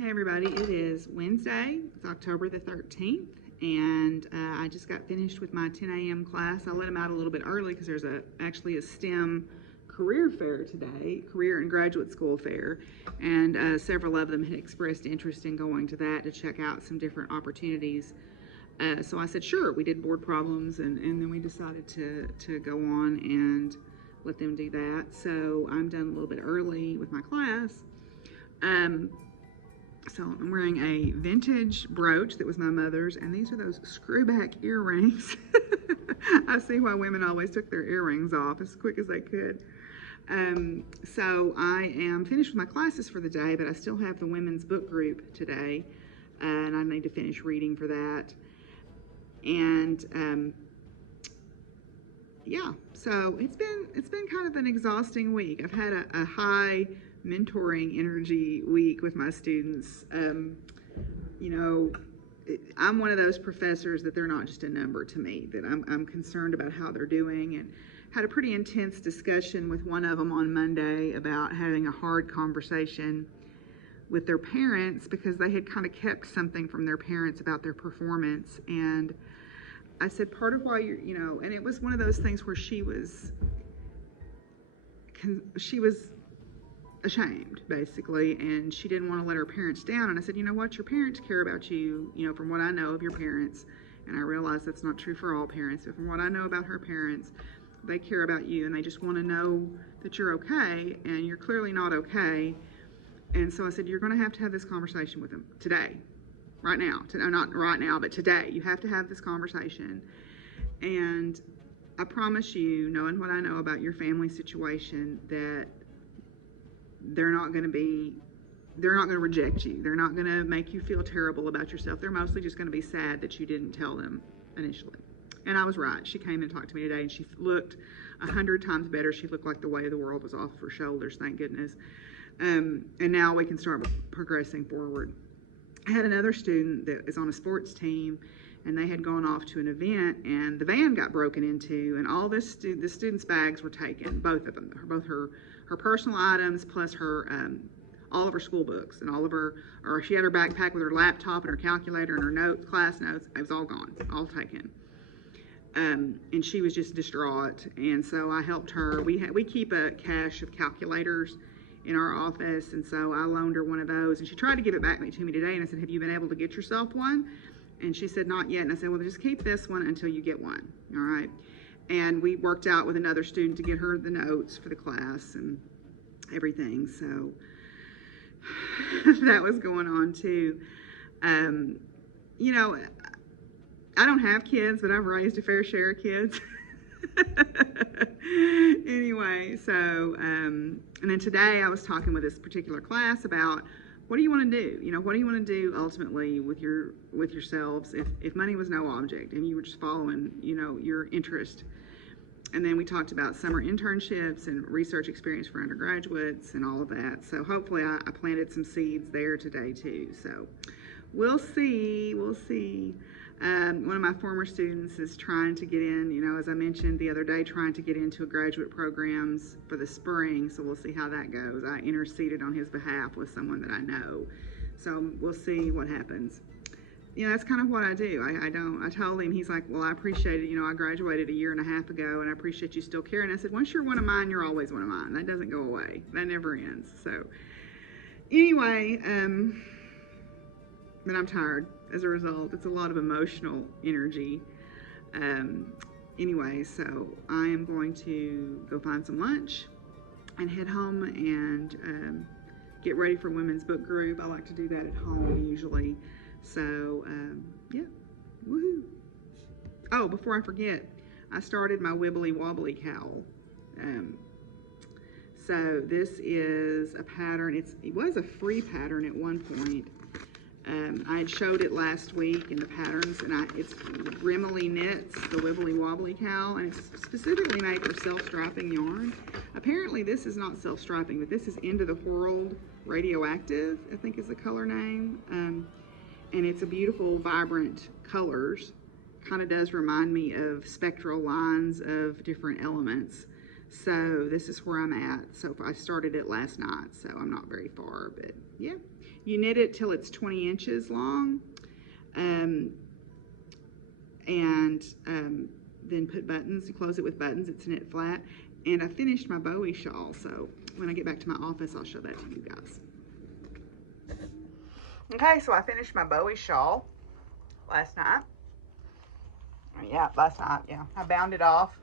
Hey everybody, it is Wednesday, it's October the 13th, and I just got finished with my 10 a.m. class. I let them out a little bit early because there's actually a STEM career fair today, career and graduate school fair, and several of them had expressed interest in going to that to check out some different opportunities. So I said, sure. We did board problems, and then we decided to go on and let them do that. So I'm done a little bit early with my class. So I'm wearing a vintage brooch that was my mother's, and these are those screwback earrings. I see why women always took their earrings off as quick as they could. So I am finished with my classes for the day, but I still have the women's book group today, and I need to finish reading for that. And yeah, so it's been kind of an exhausting week. I've had a high mentoring energy week with my students. You know, I'm one of those professors that they're not just a number to me, that I'm concerned about how they're doing, and had a pretty intense discussion with one of them on Monday about having a hard conversation with their parents because they had kind of kept something from their parents about their performance. And I said, part of why you know, and it was one of those things where she was ashamed, basically, and she didn't want to let her parents down. And I said, you know what, your parents care about you, you know, from what I know of your parents, and I realize that's not true for all parents, but from what I know about her parents, they care about you, and they just want to know that you're okay, and you're clearly not okay. And so I said, you're going to have this conversation with them today, right now. Not right now, but today. You have to have this conversation. And I promise you, knowing what I know about your family situation, that they're not going to reject you. They're not going to make you feel terrible about yourself. They're mostly just going to be sad that you didn't tell them initially. And I was right. She came and talked to me today, and she looked 100 times better. She looked like the weight of the world was off her shoulders, thank goodness. And now we can start progressing forward. I had another student that is on a sports team, and they had gone off to an event, and the van got broken into, and all the students' bags were taken, both of them, both her personal items plus her all of her school books and all of her, or she had her backpack with her laptop and her calculator and her notes, class notes. It was all gone, all taken. And she was just distraught, and so I helped her. We keep a cache of calculators in our office, and so I loaned her one of those, and she tried to give it back to me today, and I said, have you been able to get yourself one? And she said, not yet. And I said, well, just keep this one until you get one, all right? And we worked out with another student to get her the notes for the class and everything, so that was going on too. You know, I don't have kids, but I've raised a fair share of kids. Anyway, so, and then today I was talking with this particular class about what do you want to do? You know, what do you want to do ultimately with yourselves if money was no object and you were just following, you know, your interest? And then we talked about summer internships and research experience for undergraduates and all of that. So hopefully I planted some seeds there today too. So we'll see. One of my former students is trying to get in, you know, as I mentioned the other day, trying to get into graduate programs for the spring. So we'll see how that goes. I interceded on his behalf with someone that I know. So we'll see what happens. You know, that's kind of what I do. I told him, he's like, well, I appreciate it. You know, I graduated a year and a half ago, and I appreciate you still caring. I said, once you're one of mine, you're always one of mine. That doesn't go away. That never ends. So anyway, but I'm tired as a result. It's a lot of emotional energy. Anyway, so I am going to go find some lunch and head home and get ready for women's book group. I like to do that at home usually. So, yeah, woohoo. Oh, before I forget, I started my wibbly wobbly cowl. So this is a pattern. It was a free pattern at one point. I had showed it last week in the patterns, and it's Remily Knits, the wibbly wobbly cowl, and it's specifically made for self-strapping yarn. Apparently this is not self-strapping, but this is Into the World Radioactive, I think is the color name. And it's a beautiful, vibrant colors. Kind of does remind me of spectral lines of different elements. So this is where I'm at. So I started it last night, so I'm not very far, but yeah. You knit it till it's 20 inches long, then put buttons. You close it with buttons. It's knit flat. And I finished my Bowie shawl, so when I get back to my office, I'll show that to you guys. Okay, so I finished my Bowie shawl last night. Yeah, last night, yeah. I bound it off.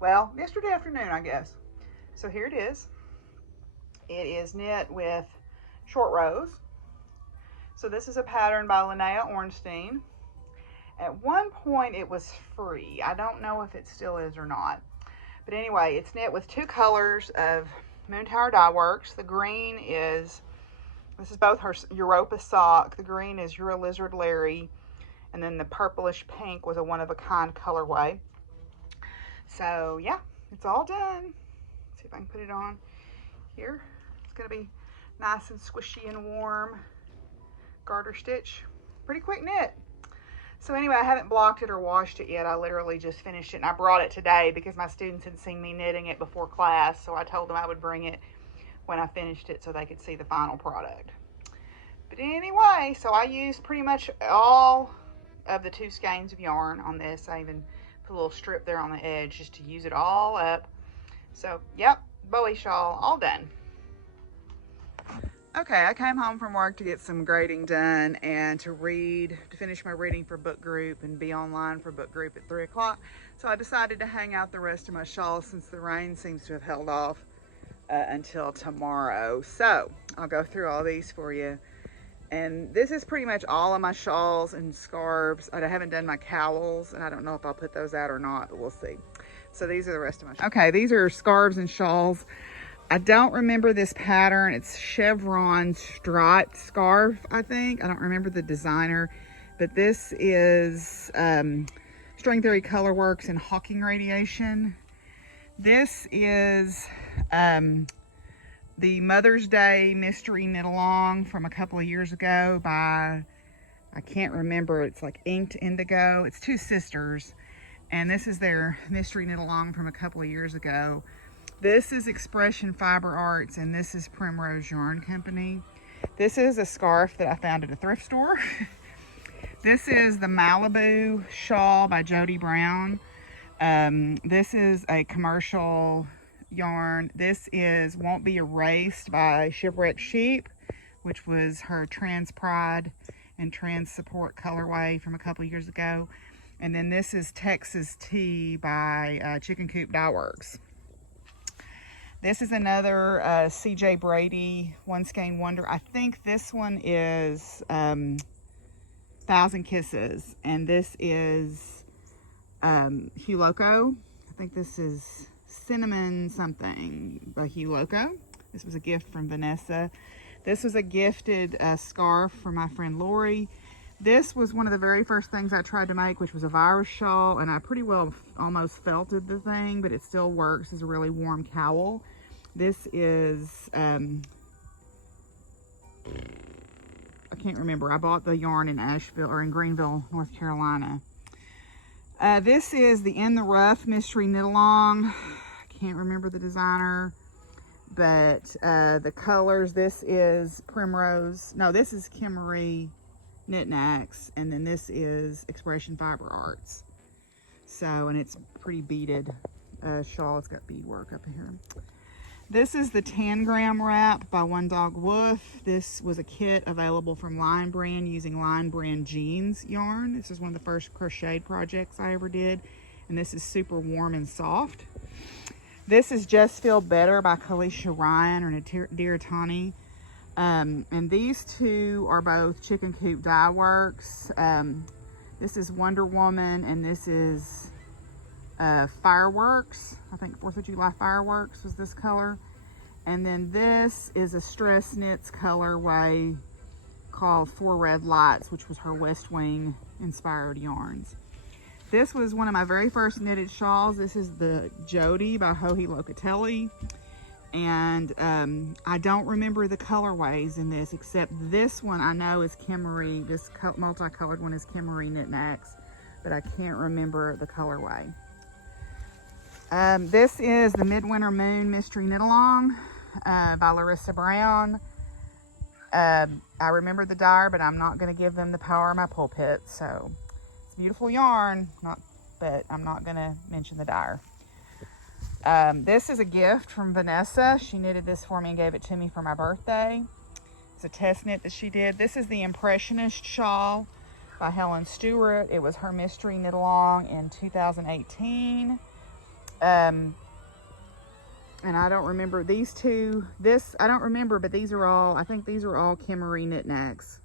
Well, yesterday afternoon, I guess. So here it is. It is knit with short rows. So this is a pattern by Linnea Ornstein. At one point it was free. I don't know if it still is or not. But anyway, it's knit with 2 colors of Moon Tower Dye Works. The green is, this is both her Europa sock. The green is You're a Lizard Larry. And then the purplish pink was a one-of-a-kind colorway. So yeah, it's all done. Let's see if I can put it on here. It's gonna be nice and squishy and warm. Garter stitch, pretty quick knit. So anyway, I haven't blocked it or washed it yet. I literally just finished it, and I brought it today because my students had seen me knitting it before class, so I told them I would bring it when I finished it so they could see the final product. But anyway, so I used pretty much all of the 2 skeins of yarn on this. I even put a little strip there on the edge just to use it all up. So yep, Bowie shawl all done. Okay, I came home from work to get some grading done and to finish my reading for book group and be online for book group at 3 o'clock. So I decided to hang out the rest of my shawls since the rain seems to have held off until tomorrow. So I'll go through all these for you. And this is pretty much all of my shawls and scarves. I haven't done my cowls, and I don't know if I'll put those out or not, but we'll see. So these are the rest of my shawls. Okay, these are scarves and shawls. I don't remember this pattern. It's chevron striped scarf, I think. I don't remember the designer, but this is String Theory Colorworks and Hawking Radiation. This is the Mother's Day Mystery Knit Along from a couple of years ago by, I can't remember, it's like Inked Indigo. It's 2 sisters, and this is their Mystery Knit Along from a couple of years ago. This is Expression Fiber Arts, and this is Primrose Yarn Company. This is a scarf that I found at a thrift store. This is the Malibu Shawl by Jody Brown. This is a commercial yarn. This is Won't Be Erased by Shipwrecked Sheep, which was her Trans Pride and Trans Support colorway from a couple years ago. And then this is Texas Tea by Chicken Coop Dye Works. This is another CJ Brady One Skein Wonder. I think this one is 1,000 Kisses, and this is Hugh Loco. I think this is Cinnamon something by Hugh Loco. This was a gift from Vanessa. This was a gifted scarf from my friend Lori. This was one of the very first things I tried to make, which was a virus shawl, and I pretty well almost felted the thing, but it still works as a really warm cowl. This is, I can't remember. I bought the yarn in Asheville, or in Greenville, North Carolina. This is the In the Rough Mystery Knit Along. I can't remember the designer, but the colors, this is Primrose. No, this is Kimmery Knit Knacks, and then this is Expression Fiber Arts. So, and it's pretty beaded shawl. It's got beadwork up here. This is the Tangram Wrap by One Dog Woof. This was a kit available from Line Brand using Line Brand jeans yarn. This is one of the first crocheted projects I ever did, and this is super warm and soft. This is Just Feel Better by Kalisha Ryan or Dear Tawny. And these 2 are both Chicken Coop Dye Works. This is Wonder Woman, and this is Fireworks. I think 4th of July Fireworks was this color. And then this is a Stress Knits colorway called 4 Red Lights, which was her West Wing inspired yarns. This was one of my very first knitted shawls. This is the Jody by Joji Locatelli. And I don't remember the colorways in this, except this one I know is Kimmery. This multicolored one is Kimmery Knit Knacks, but I can't remember the colorway. This is the Midwinter Moon Mystery Knit Along by Larissa Brown. I remember the dyer, but I'm not going to give them the power of my pulpit. So it's a beautiful yarn, but I'm not going to mention the dyer. This is a gift from Vanessa. She knitted this for me and gave it to me for my birthday. It's a test knit that she did. This is the Impressionist Shawl by Helen Stewart. It was her mystery knit along in 2018. And I don't remember these two. I don't remember, but these are all, I think these are all Kimmery Knit Knacks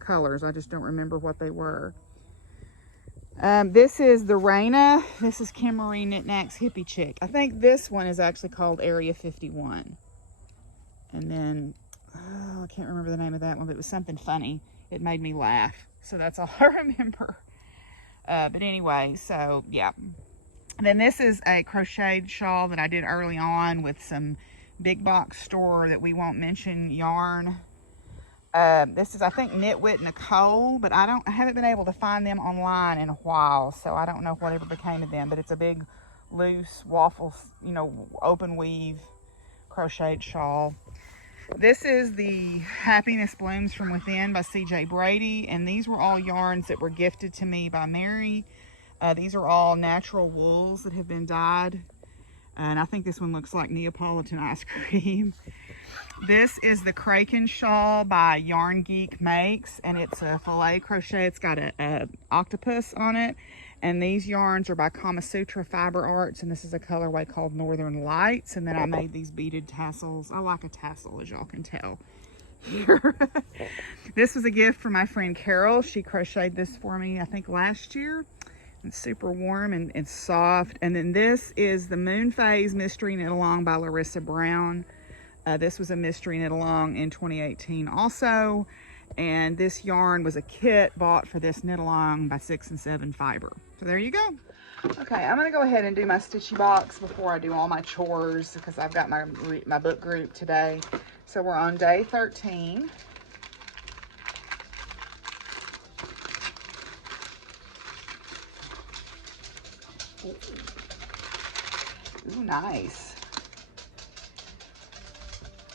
colors. I just don't remember what they were. This is the Raina. This is Kimmery Knit Knacks Hippie Chick. I think this one is actually called Area 51. And then, I can't remember the name of that one, but it was something funny. It made me laugh. So that's all I remember. But anyway, so yeah. Then this is a crocheted shawl that I did early on with some big box store that we won't mention yarn. This is, I think, Knitwit Nicole, but I haven't been able to find them online in a while, so I don't know whatever became of them. But it's a big, loose, waffle, open weave crocheted shawl. This is the Happiness Blooms from Within by CJ Brady, and these were all yarns that were gifted to me by Mary. These are all natural wools that have been dyed. And I think this one looks like Neapolitan ice cream. This is the Kraken Shawl by Yarn Geek Makes, and it's a filet crochet. It's got a octopus on it. And these yarns are by Kama Sutra Fiber Arts, and this is a colorway called Northern Lights. And then I made these beaded tassels. I like a tassel, as y'all can tell here. This was a gift from my friend Carol. She crocheted this for me, I think, last year. It's super warm and soft. And then this is the Moon Phase Mystery Knit Along by Larissa Brown. This was a mystery knit along in 2018 also. And this yarn was a kit bought for this knit along by 6 and 7 Fiber. So there you go. Okay, I'm going to go ahead and do my stitchy box before I do all my chores because I've got my book group today. So we're on day 13. Ooh, nice.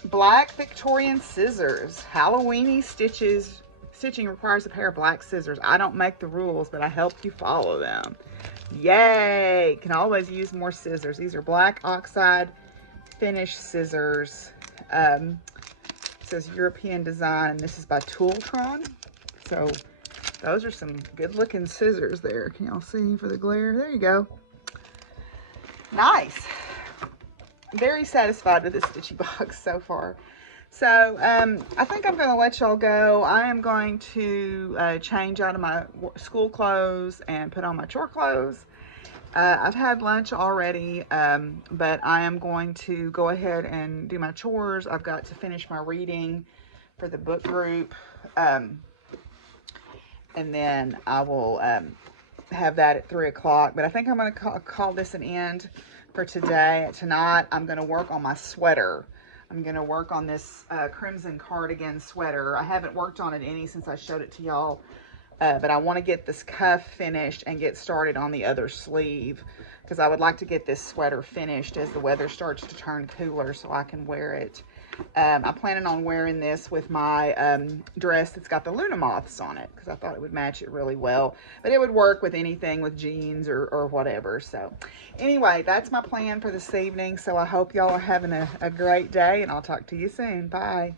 Black Victorian scissors. Halloweeny stitching requires a pair of black scissors. I don't make the rules, but I help you follow them. Yay! Can always use more scissors. These are black oxide finish scissors. It says European design, and this is by Tooltron. So those are some good looking scissors there. Can y'all see for the glare? There you go. Nice. Very satisfied with this stitchy box so far. So I think I'm going to let y'all go. I am going to change out of my school clothes and put on my chore clothes. I've had lunch already, but I am going to go ahead and do my chores. I've got to finish my reading for the book group. And then I will have that at 3 o'clock. But I think I'm going to call this an end for today. Tonight, I'm going to work on my sweater. I'm going to work on this crimson cardigan sweater. I haven't worked on it any since I showed it to y'all. But I want to get this cuff finished and get started on the other sleeve because I would like to get this sweater finished as the weather starts to turn cooler so I can wear it. I'm planning on wearing this with my dress that's got the Luna moths on it because I thought it would match it really well. But it would work with anything with jeans or whatever. So anyway, that's my plan for this evening. So I hope y'all are having a great day, and I'll talk to you soon. Bye.